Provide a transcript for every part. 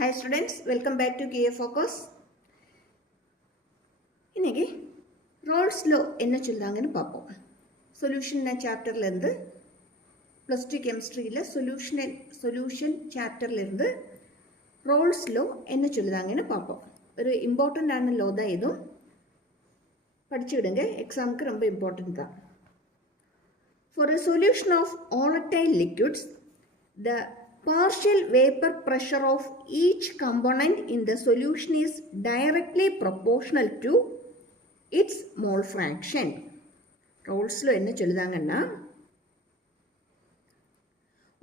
Hi students, welcome back to KA Focus. இன்னைக்கு Raoult's law என்ன சொல்லுதாங்கன்னு பார்ப்போம். சொல்யூஷன் சாப்டர்லேருந்து ப்ளஸ் டூ கெமிஸ்ட்ரியில் சொல்யூஷன் சாப்டர்லேருந்து ரோல்ஸ் லோ என்ன சொல்லுதாங்கன்னு பார்ப்போம். ஒரு இம்பார்ட்டண்ட்டான லோ தான் இதுவும் படிச்சுக்கிடுங்க, எக்ஸாமுக்கு ரொம்ப இம்பார்ட்டன்ட் தான். For a solution of volatile liquids, the partial vapor pressure of each component in the solution is directly proportional to its mole fraction. ரோல்ஸில் என்ன சொல்லுதாங்கன்னா,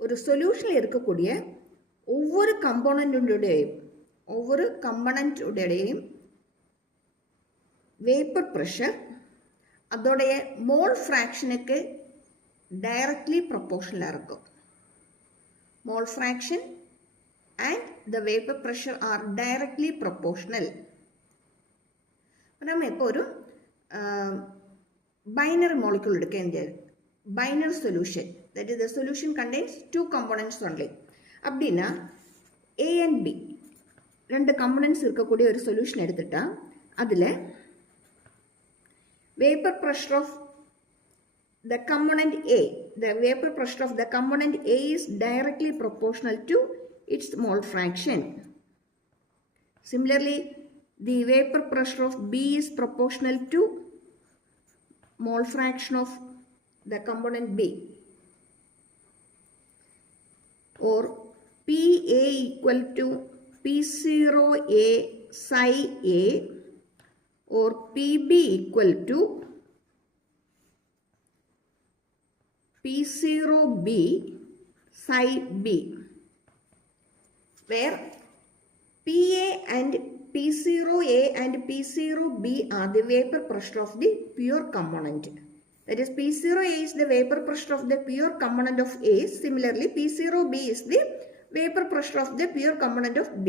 ஒரு சொல்யூஷனில் இருக்கக்கூடிய ஒவ்வொரு கம்போனண்ட்டுடையும் வேப்பர் ப்ரெஷர் அதோடைய மோல் ஃப்ராக்ஷனுக்கு டைரக்ட்லி ப்ரொபோர்ஷனலாக இருக்கும். Mole fraction and the vapor pressure are directly proportional. நம்ம இப்போ ஒரு binary molecule எடுக்க binary solution, that is the solution contains two components only. அப்படின்னா A and B ரெண்டு components இருக்கக்கூடிய ஒரு solution எடுத்துட்டா அதில் vapor pressure of the component A, the vapor pressure of the component A is directly proportional to its mole fraction. Similarly, the vapor pressure of B is proportional to mole fraction of the component B. Or PA equal to P0A psi A, or PB equal to P0B psi B, where PA and P0A and P0B are the vapor pressure of the pure component. That is, P0A is the vapor pressure of the pure component of A. Similarly, P0B is the vapor pressure of the pure component of B.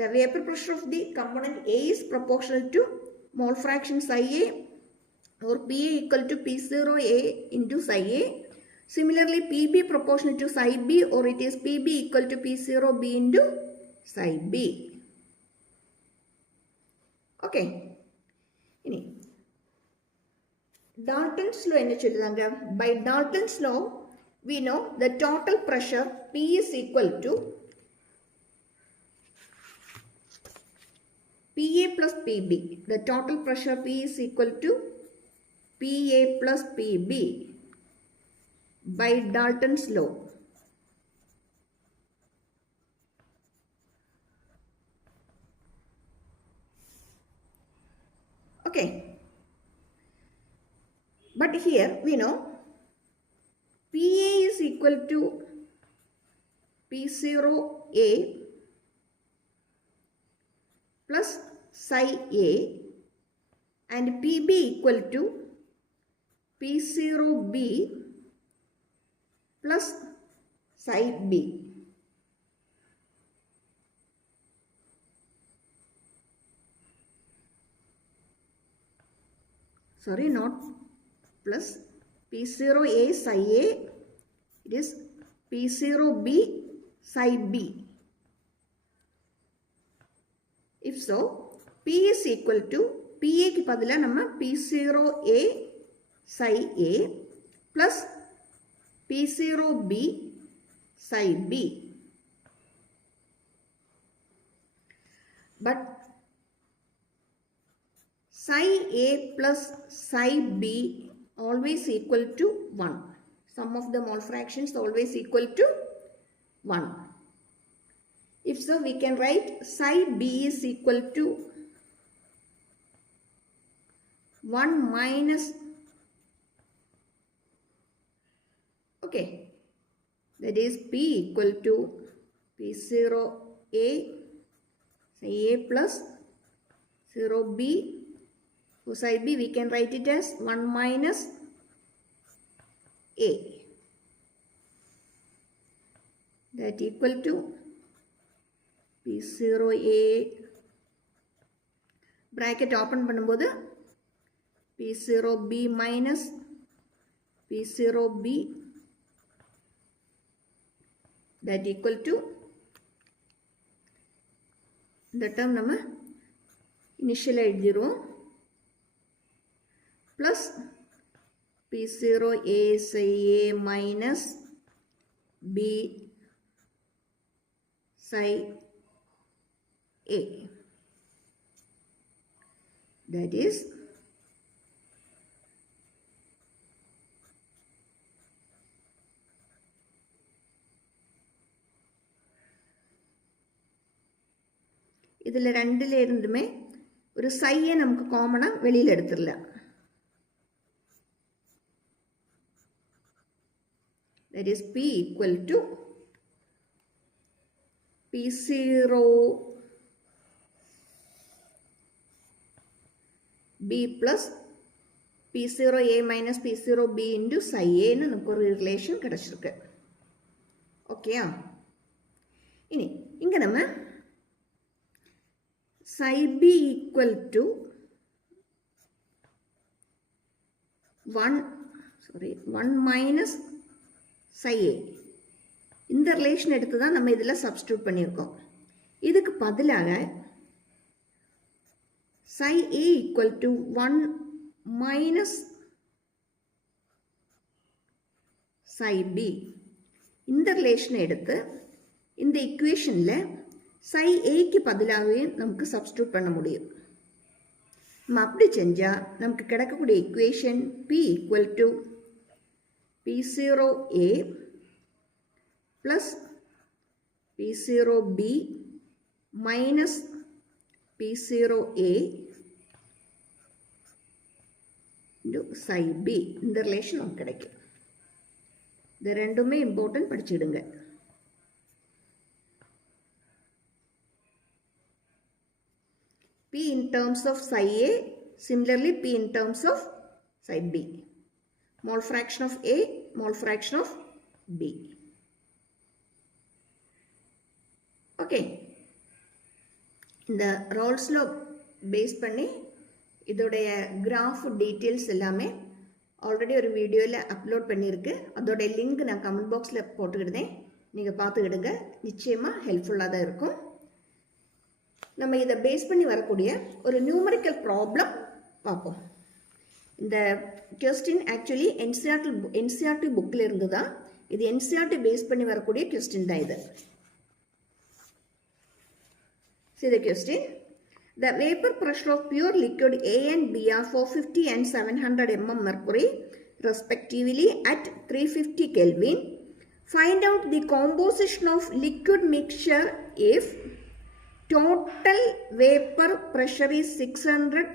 The vapor pressure of the component A is proportional to mole fraction psi A, or PA equal to P0A into psi A. Similarly, PB proportional to psi B, or it is PB equal to P0B into psi B. Okay. Ini Dalton's law enna solludanga? By Dalton's law, we know the total pressure P is equal to PA plus PB. The total pressure P is equal to PA plus PB by Dalton's law. Okay. But here we know PA is equal to P0A plus psi A and PB equal to P0B plus psi B. Sorry, not plus P0A psi A, it is P0B psi B. If so, P is equal to PA க்கு பதிலா நம்ம P0A psi A plus P0B psi B. But psi A plus psi B always equal to 1. Sum of the mole fractions always equal to 1. If so, we can write psi B is equal to 1 minus, okay, that is P equal to P0A psi A plus 0B. For psi B, we can write it as 1 minus A. That equal to P0A, bracket open பண்ணும்போது P0B minus P0B that equal to இந்த term நம்ம initial எழுதிருவோம். plus P0 A psi A minus B psi A. That is இதில் ரெண்டில் இருந்துமே ஒரு சையை நமக்கு காமனாக வெளியில் எடுத்துடலாம். that is P equal to P0 B plus P0 A minus P0 B into psi A ன்னு நமக்கு ஒரு ரிலேஷன் கிடைச்சிருக்கு. ஓகேயா? இனி இங்கே நம்ம psi B equal to 1 minus psi A. இந்த ரிலேஷன் எடுத்து தான் நம்ம இதில் சப்ஸ்டியூட் பண்ணியிருக்கோம். இதுக்கு பதிலாக psi A equal to 1 minus psi B. இந்த ரிலேஷனை எடுத்து இந்த இக்குவேஷனில் psi Aக்கு பதிலாகவே நமக்கு சப்ஸ்டியூட் பண்ண முடியும். நம்ம அப்படி செஞ்சால் நமக்கு கிடைக்கக்கூடிய equation P equal to P0A plus P0B minus P0A into psi B. இந்த ரிலேஷன் நமக்கு கிடைக்கும். இது ரெண்டுமே இம்பார்ட்டன்ட், படிச்சுடுங்க. P in terms of psi A, similarly P in terms of psi B. Mole fraction of A, mole fraction of B. Okay. இந்த Rolle's law base பண்ணி இதோடைய graph details எல்லாமே ஆல்ரெடி ஒரு வீடியோவில் அப்லோட் பண்ணியிருக்கு. அதோட லிங்க் நான் கமெண்ட் பாக்ஸில் போட்டுக்கிட்டேன், நீங்கள் பார்த்துக்கிடுங்க. நிச்சயமாக ஹெல்ப்ஃபுல்லாக தான் இருக்கும். நம்ம இதை பேஸ் பண்ணி வரக்கூடிய ஒரு நியூமரிக்கல் ப்ராப்ளம் பார்ப்போம். இந்த கொஸ்டின் ஆக்சுவலி என்சிஆர்டி புக்கில் இருந்து தான். இது என்சிஆர்டி பேஸ் பண்ணி வரக்கூடிய கொஸ்டின் தான் இது. See the question. The vapor pressure of pure liquid A and B are 450 and 700 mm mercury respectively at 350 Kelvin. Find out the composition of liquid mixture if total vapor pressure is 600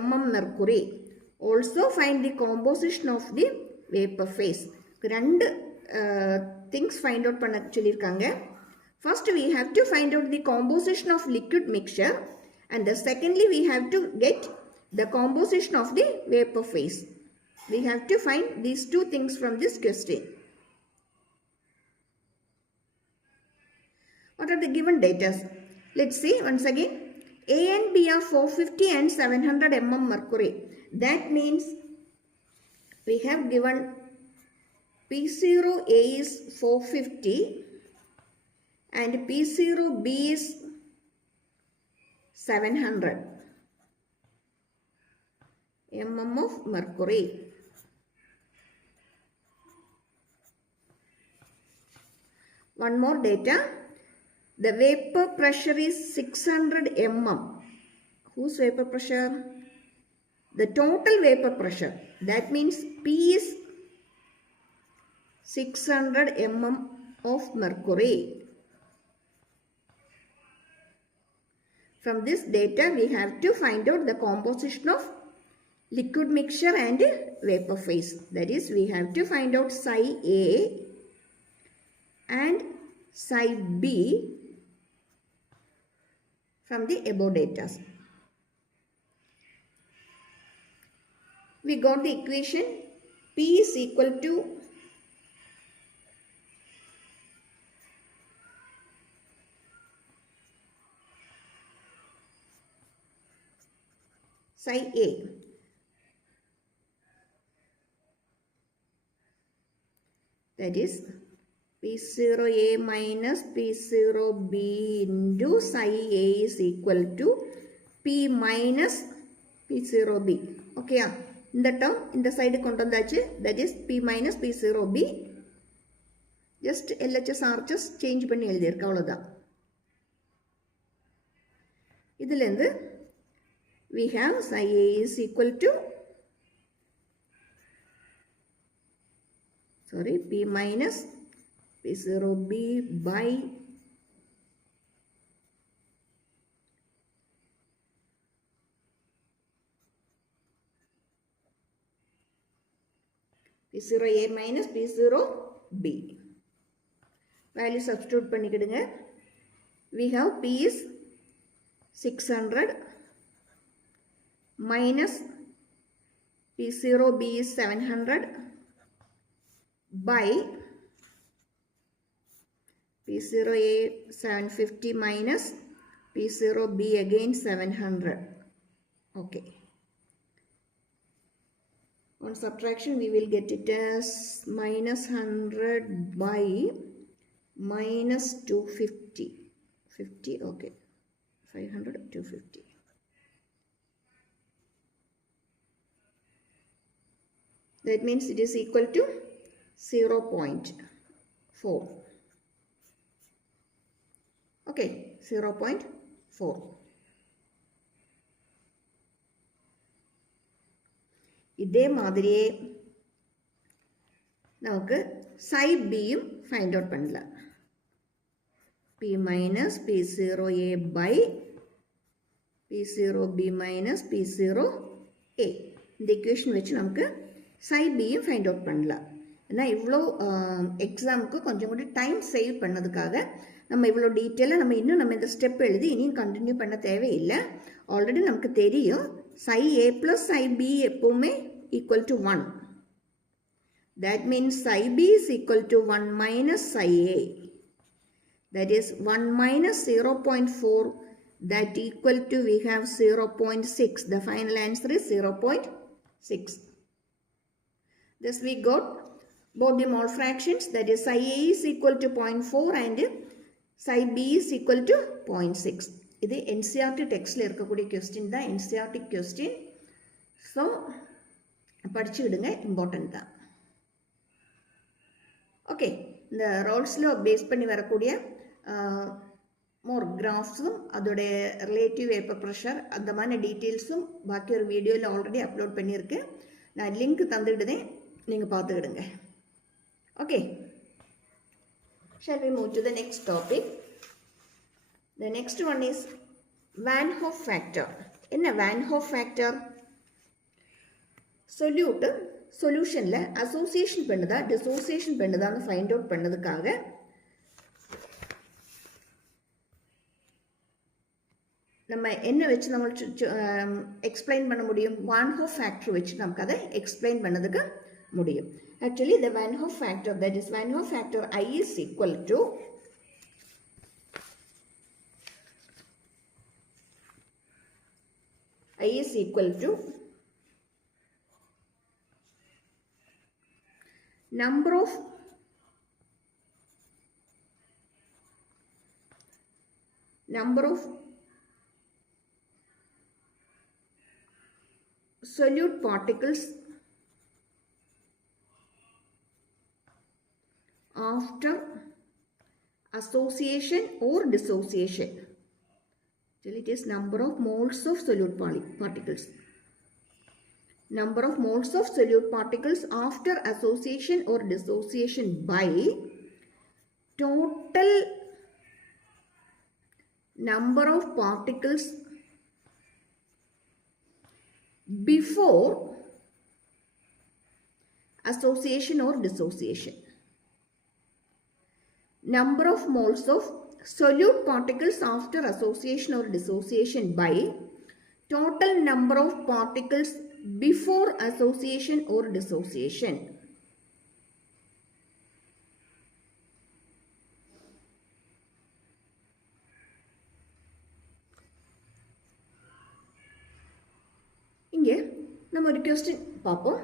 mm mercury. Also find the composition of the vapor phase. ரெண்டு things find out பண்ண சொல்லியிருக்காங்க. First we have to find out the composition of liquid mixture, and secondly we have to get the composition of the vapor phase. We have to find these two things from this question. What are the given data? Let's see once again. A and B are 450 and 700 mm mercury. That means we have given P0A is 450 and P0B is 700 mm of mercury. One more data. The vapor pressure is 600 mm. Whose vapor pressure? The total vapor pressure. That means P is 600 mm of mercury. From this data, we have to find out the composition of liquid mixture and vapor phase. That is, we have to find out psi A and psi B from the above data. We got the equation P is equal to psi A. That is P0A minus P0B into psi A is equal to P minus P0B. Okay, in the term, in the side that is P minus P0B. Just LHS RHS change பண்ணி எழுதியிருக்க அவ்வளோதான். இதிலிருந்து we have psi A is equal to P minus P0B by P0A minus P0B. Value substitute பண்ணிக்கிடுங்க. We have P is 600 minus P0B is 700 by P0A 750 minus P0B again 700. Okay. On subtraction we will get it as minus 100 by minus 250. 50, okay. 500, 250. That means it is equal to 0.4. Okay, 0.4. ഇതേ മാതിരിയെ നമുക്ക് psi Bയും find out பண்ணலாம். P minus P0A by P0B minus P0A. இந்த equation வச்சு நமக்கு psi Bயும் find out பண்ணலாம். ஏன்னா இவ்வளோ எக்ஸாமுக்கு கொஞ்சம் கூட டைம் சேவ் பண்ணதுக்காக நம்ம இவ்வளோ டீட்டெயிலாக நம்ம இந்த ஸ்டெப் எழுதி இனியும் கண்டினியூ பண்ண தேவையில்லை. ஆல்ரெடி நமக்கு தெரியும் psi A plus psi B எப்போவுமே equal to 1. That means psi B is equal to 1 minus psi A. That is 1 minus 0.4, that equal to we have 0.6. The final answer is 0.6. Thus we got both the mole fractions, that is psi A is equal to 0.4 and psi B is equal to 0.6. This is NCERT text la irukkudiya question da, NCERT question. So படிச்சுடுங்க, important தான். ஓகே, இந்த ரோல்ஸில் பேஸ் பண்ணி வரக்கூடிய மோர் கிராஃப்ஸும் அதோடைய relative vapour pressure அந்த மாதிரி டீட்டெயில்ஸும் பாக்கி ஒரு வீடியோவில் ஆல்ரெடி அப்லோட் பண்ணியிருக்கேன். நான் லிங்க் தந்துக்கிட்டதேன், நீங்கள் பார்த்துக்கிடுங்க. Okay, shall we move to the next topic? The next one is Van Hoff factor. என்ன Van Hoff factor? சொல்யூஷனில் அசோசியேஷன் பண்ணுதா டிசோசியேஷன் பண்ணுதான்னு ஃபைண்ட் அவுட் பண்ணதுக்காக நம்ம என்ன வச்சு நம்ம எக்ஸ்பிளைன் பண்ண முடியும்? வான் ஹோஃப் ஃபேக்டர் வச்சு நமக்கு அதை எக்ஸ்பிளைன் பண்ணதுக்கு முடியும். Actually the Van Hoff factor, that is Van Hoff factor I is equal to number of solute particles after association or dissociation. So it is number of moles of solute particles. Number of moles of solute particles after association or dissociation by total number of particles before association or dissociation. Number of moles of solute particles after association or dissociation by total number of particles before association or dissociation. இங்கே நம்ம ஒரு क्वेश्चन பார்ப்போம்.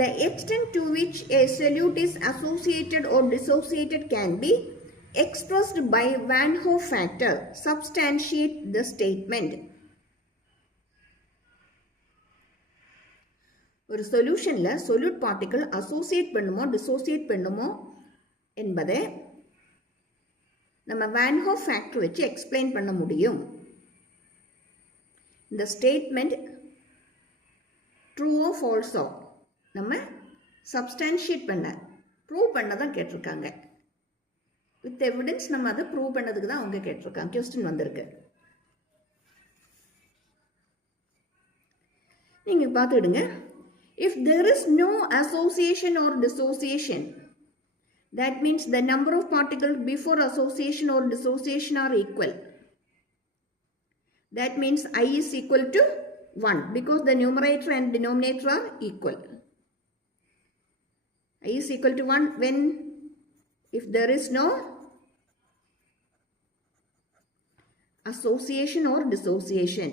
The extent to which a solute is associated or dissociated can be expressed by Van Hoff factor. Substantiate the statement. ஒரு சொல்யூஷனில் solute particle associate பண்ணுமோ dissociate பண்ணுமோ என்பதை நம்ம Van Hoff factor வச்சு எக்ஸ்பிளைன் பண்ண முடியும். இந்த ஸ்டேட்மெண்ட் ட்ரூவோ ஃபால்ஸோ நம்ம சப்ஸ்டான்ஷியேட் பண்ண ப்ரூவ் பண்ண தான் கேட்டிருக்காங்க. வித் எவிடன்ஸ் நம்ம அதை ப்ரூவ் பண்ணதுக்கு தான் அவங்க கேட்டிருக்காங்க. கொஸ்டின் வந்திருக்கு. நீங்கள் பார்த்துடுங்க. If there is no association or dissociation, that means the number of particles before association or dissociation are equal. That means I is equal to 1 because the numerator and denominator are equal. I is equal to 1 when if there is no association or dissociation.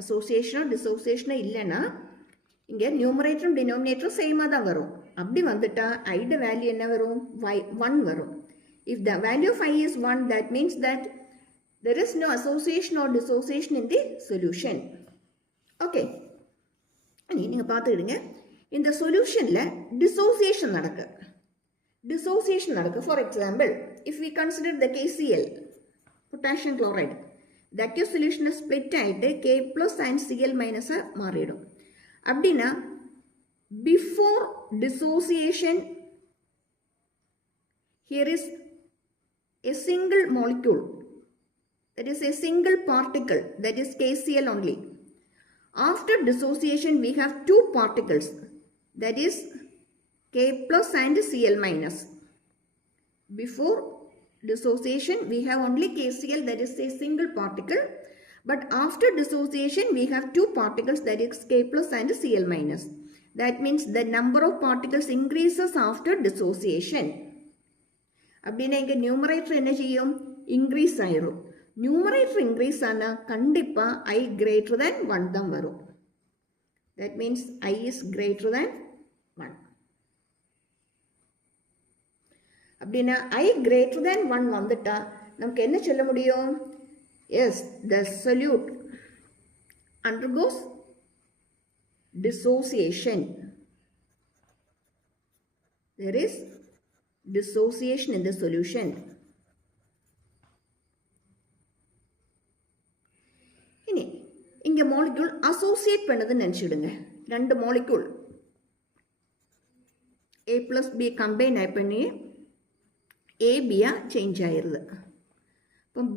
Association or dissociation இல்லைன்னா இங்கே நியூமரேட்டரும் டினோமினேட்டரும் சேமாக தான் வரும். அப்படி வந்துட்டா ஐட வேல்யூ என்ன வரும்? 1 வரும். If the value of I is 1, that means that there is no association or dissociation in the solution. Okay. நீங்கள் பார்த்துக்கிடுங்க. இந்த சொல்யூஷனில் dissociation நடக்கு. For example, if we consider the KCl, potassium chloride, the aqueous solution is split ஆகிட்டு K plus and Cl minus மாறிடும். அப்படின்னா before dissociation, here is a single molecule, that is a single particle, that is KCl only. After dissociation we have two particles, that is K plus and Cl minus. Before dissociation we have only KCl, that is a single particle, but after dissociation we have two particles, that is K plus and Cl minus. That means the number of particles increases after dissociation. அப்படின்னா இங்கே நியூமரேட்டர் என்ன செய்யும்? இன்க்ரீஸ் ஆயிரும். Numerator increase ஆனால் கண்டிப்பாக I greater than 1 தான் வரும். That means I is greater than 1. அப்படின்னா I greater than 1 வந்துட்டா நமக்கு என்ன சொல்ல முடியும்? Yes, the solute undergoes dissociation. There is dissociation in the solution. இனி இங்க மாலிக்யூல் அசோசியேட் பண்ணதுன்னு நினைச்சிடுங்க. ரெண்டு molecule A plus B combine பண்ணி A B சேஞ்ச் ஆயிருது.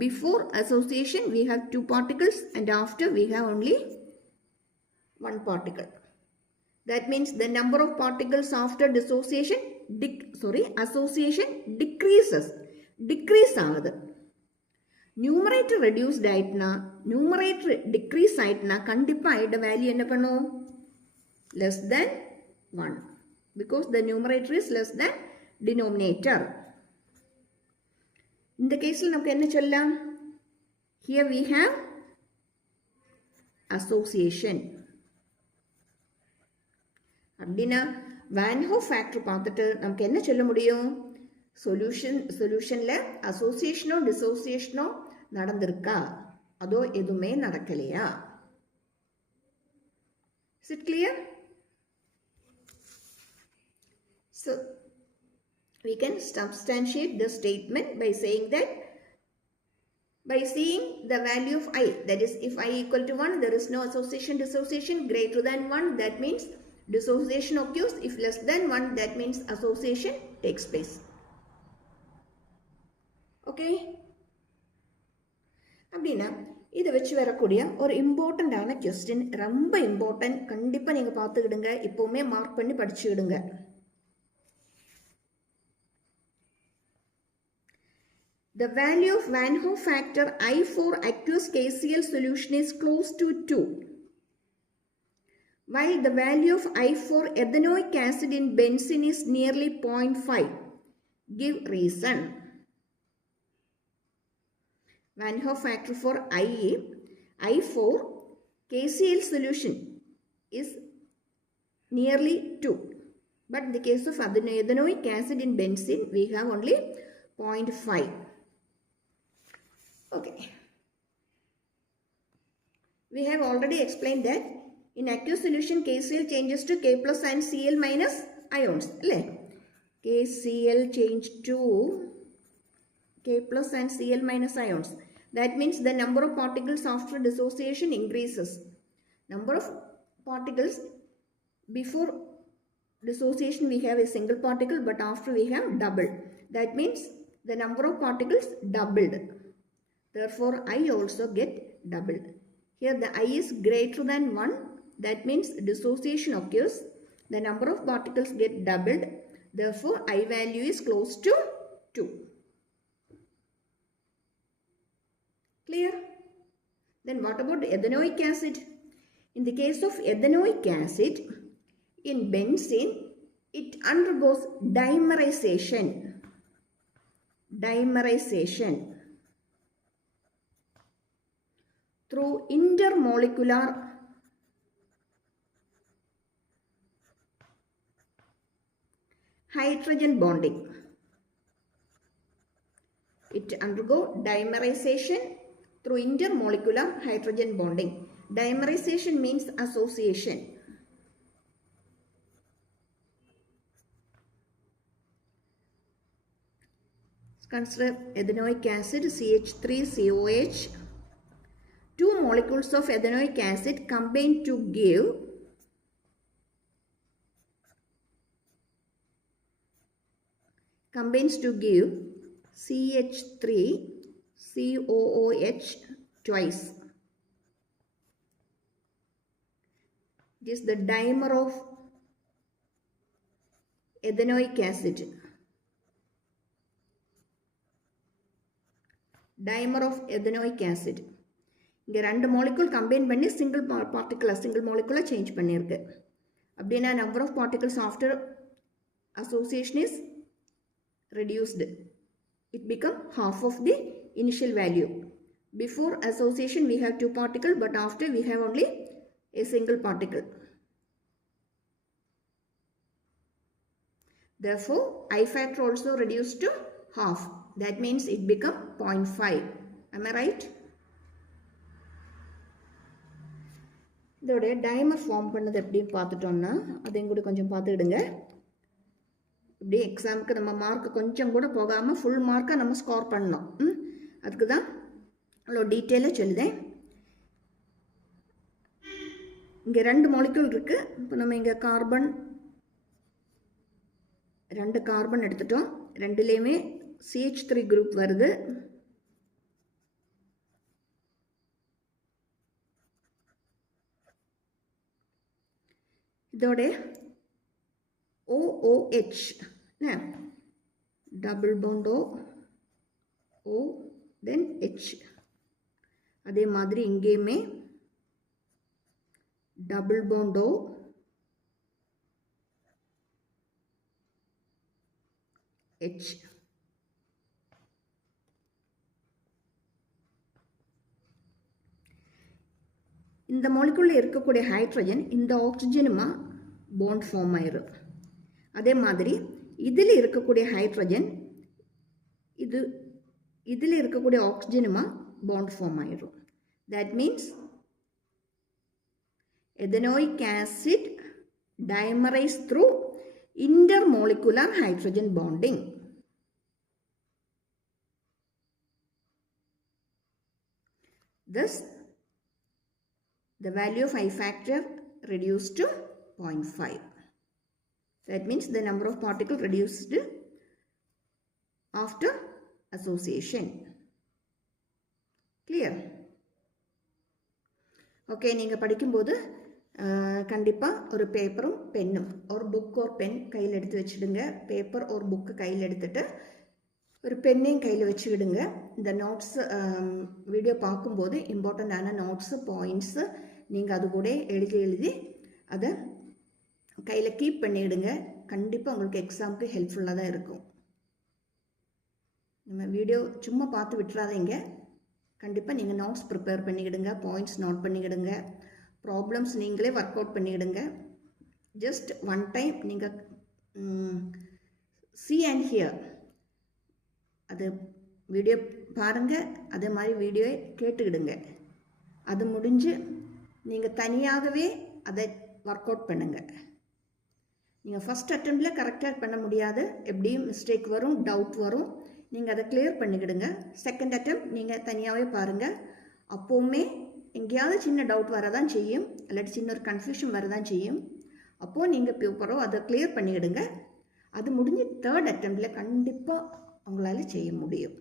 Before association we have two particles and after we have only one particle. That means the number of particles after dissociation association decrease ஆகுது. numerator reduced ஆயிட்டுனா numerator decrease ஆயிட்டுனா கண்டிப்பா ஐட வேல்யூ என்ன பண்ணும்? less than 1 because the numerator is less than denominator. இந்த கேஸில் நமக்கு என்ன சொல்லலாம்? Here we have association. அப்படின்னா Van Hoff factor பார்த்துட்டு நமக்கு என்ன சொல்ல முடியும்? சொல்யூஷனில் அசோசியேஷனோ டிசோசியேஷனோ நடந்திருக்கா? அதோ எதுவுமே நடக்கலையா? Is it clear? So we can substantiate the statement by saying that by seeing the value of I, that is if I equal to 1 there is no association dissociation, greater than 1 that means dissociation occurs, if less than 1 that means association takes place. Okay, அப்படின்னா இதை வச்சு வரக்கூடிய ஒரு இம்பார்ட்டண்டான கொஸ்டின், ரொம்ப இம்பார்ட்டன்ட், கண்டிப்பாக நீங்கள் பார்த்துக்கிடுங்க, இப்போவுமே மார்க் பண்ணி படிச்சுக்கிடுங்க. The value of Van Hoff factor I for aqueous KCl solution is close to 2, while the value of I for ethanoic acid in benzene is nearly 0.5. Give reason. Van Hoff factor for I for KCl solution is nearly 2. But in the case of ethanoic acid in benzene, we have only 0.5. Okay. We have already explained that in aqueous solution, KCl changes to K plus and Cl minus ions. KCl change to K plus and Cl minus ions. That means the number of particles after dissociation increases. Number of particles before dissociation we have a single particle, but after we have double. That means the number of particles doubled. Therefore, I also get doubled. Here the I is greater than 1. That means dissociation occurs. The number of particles get doubled. Therefore, I value is close to 2. Clear? Then what about ethanoic acid? In the case of ethanoic acid, in benzene, it undergoes dimerization. Dimerization through intermolecular hydrogen bonding. It undergoes dimerization through intermolecular hydrogen bonding. Dimerization means association. Consider ethanoic acid CH3COH. 2 molecules of ethanoic acid combine to give CH3COOH twice. It is the dimer of ethanoic acid. Dimer of ethanoic acid. இங்கே 2 molecule combine பண்ணி single molecule change பண்ணியிருக்கு. அப்படின்னா number of particles after association is reduced. It becomes half of the initial value. Before association we have 2 particles, but after we have only a single particle. Therefore, I factor also reduced to half. That means it becomes 0.5. Am I right? இதோட timer form பண்ணது எப்படின்னு பார்த்துட்டோம்னா அதையும் கூட கொஞ்சம் பார்த்துக்கிடுங்க. இப்படி எக்ஸாமுக்கு நம்ம மார்க்கு கொஞ்சம் கூட போகாமல் ஃபுல் மார்க்கை நம்ம ஸ்கோர் பண்ணணும். அதுக்கு தான் அவ்வளோ டீட்டெயிலாக சொல்லுதேன். இங்கே 2 மாலிக்யூல் இருக்குது. இப்போ நம்ம இங்கே கார்பன் 2 கார்பன் எடுத்துட்டோம். 2லேயுமே CH3 குரூப் வருது. இதோட OOH double bond O then H. அதே மாதிரி இங்கேயுமே டபுள் பாண்ட் O H. இந்த மாலிகுல்ல இருக்கக்கூடிய ஹைட்ரஜன் இந்த ஆக்சிஜனுமா பாண்ட் ஃபார்ம் ஆயிரும். அதே மாதிரி இதில் இருக்கக்கூடிய ஹைட்ரஜன் இதில் இருக்கக்கூடிய ஆக்சிஜனுமா பாண்ட் ஃபார்ம் ஆயிரும். That means ethanoic acid dimerize through intermolecular hydrogen bonding. Thus, the value of I factor reduced to 0.5. That means the number of particles reduced after association. Clear? Okay, நீங்கள் படிக்கும்போது கண்டிப்பாக ஒரு பேப்பரும் பென்னும் ஒரு புக் ஒரு பென் கையில் எடுத்து வச்சுடுங்க. பேப்பர் ஒரு புக்கு கையில் எடுத்துட்டு ஒரு பெண்ணையும் கையில் வச்சுக்கிடுங்க. இந்த நோட்ஸ் வீடியோ பார்க்கும்போது இம்பார்ட்டண்ட்டான நோட்ஸு பாயிண்ட்ஸு நீங்கள் அது கூட எழுதி அதை கையில் கீப் பண்ணிவிடுங்க. கண்டிப்பாக உங்களுக்கு எக்ஸாமுக்கு ஹெல்ப்ஃபுல்லாக தான் இருக்கும். நம்ம வீடியோ சும்மா பார்த்து விட்டுறாதீங்க. கண்டிப்பாக நீங்கள் நோட்ஸ் ப்ரிப்பேர் பண்ணிக்கிடுங்க, பாயிண்ட்ஸ் நோட் பண்ணிக்கிடுங்க, ப்ராப்ளம்ஸ் நீங்களே ஒர்க் அவுட் பண்ணிக்கிடுங்க. ஜஸ்ட் ஒன் டைம் நீங்கள் see and hear, அது வீடியோ பாருங்கள், அதே மாதிரி வீடியோவை கேட்டுக்கிடுங்க. அது முடிஞ்சு நீங்கள் தனியாகவே அதை ஒர்க் அவுட் பண்ணுங்கள். நீங்கள் ஃபஸ்ட் அட்டெம்ப்டில் கரெக்டாக பண்ண முடியாது, எப்படியும் மிஸ்டேக் வரும், டவுட் வரும். நீங்கள் அதை கிளியர் பண்ணிக்கிடுங்க. செகண்ட் அட்டெம்ப்ட் நீங்கள் தனியாகவே பாருங்கள். அப்போவுமே எங்கேயாவது சின்ன டவுட் வரதான் செய்யும், இல்லாட்டி சின்ன ஒரு கன்ஃபியூஷன் வரதான் செய்யும். அப்போது நீங்கள் பேப்பரோ அதை கிளியர் பண்ணிக்கிடுங்க. அது முடிஞ்சு தேர்ட் அட்டெம்ப்டில் கண்டிப்பாக உங்களால் செய்ய முடியும்.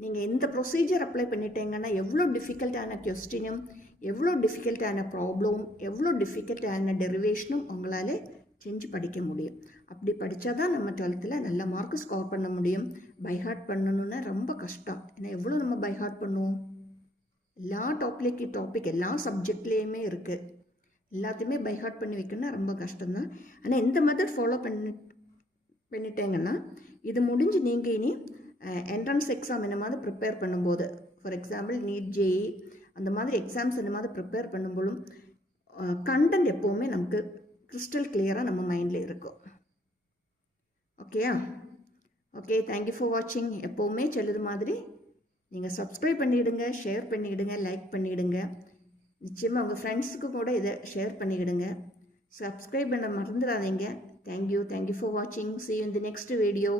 நீங்கள் எந்த ப்ரொசீஜர் அப்ளை பண்ணிட்டீங்கன்னா எவ்வளோ டிஃபிகல்ட்டான கொஸ்டினும், எவ்வளோ டிஃபிகல்ட்டான ப்ராப்ளம், எவ்வளோ டிஃபிகல்ட்டான டெரிவேஷனும் உங்களால் செஞ்சு படிக்க முடியும். அப்படி படித்தா தான் நம்ம 12th நல்ல மார்க் ஸ்கோர் பண்ண முடியும். பைஹார்ட் பண்ணணுன்னா ரொம்ப கஷ்டம். ஏன்னா எவ்வளோ நம்ம பைஹார்ட் பண்ணுவோம், எல்லா டாபிக் எல்லா சப்ஜெக்ட்லேயுமே இருக்குது. எல்லாத்தையுமே பைஹார்ட் பண்ணி வைக்கணும்னா ரொம்ப கஷ்டம்தான். ஆனால் இந்த மெத்தட் ஃபாலோ பண்ணிட்டேங்கன்னா இது முடிஞ்சு நீங்கள் இனி என்ட்ரன்ஸ் எக்ஸாம் இந்த மாதிரி ப்ரிப்பேர் பண்ணும்போது, ஃபார் எக்ஸாம்பிள் நீட், ஜேஇ அந்த மாதிரி எக்ஸாம்ஸ் இந்த மாதிரி ப்ரிப்பேர் பண்ணும்போதும் கண்டென்ட் எப்போவுமே நமக்கு கிறிஸ்டல் கிளியராக நம்ம மைண்டில் இருக்கும். ஓகேயா? ஓகே, தேங்க்யூ ஃபார் வாட்சிங். எப்போவுமே சொல்லுது மாதிரி நீங்கள் சப்ஸ்கிரைப் பண்ணிவிடுங்க, ஷேர் பண்ணிவிடுங்க, லைக் பண்ணிவிடுங்க. நிச்சயமாக உங்கள் ஃப்ரெண்ட்ஸுக்கு கூட இதை ஷேர் பண்ணிவிடுங்க. சப்ஸ்கிரைப் பண்ண மறந்துடாதீங்க. தேங்க்யூ ஃபார் வாட்சிங். See you in the next video.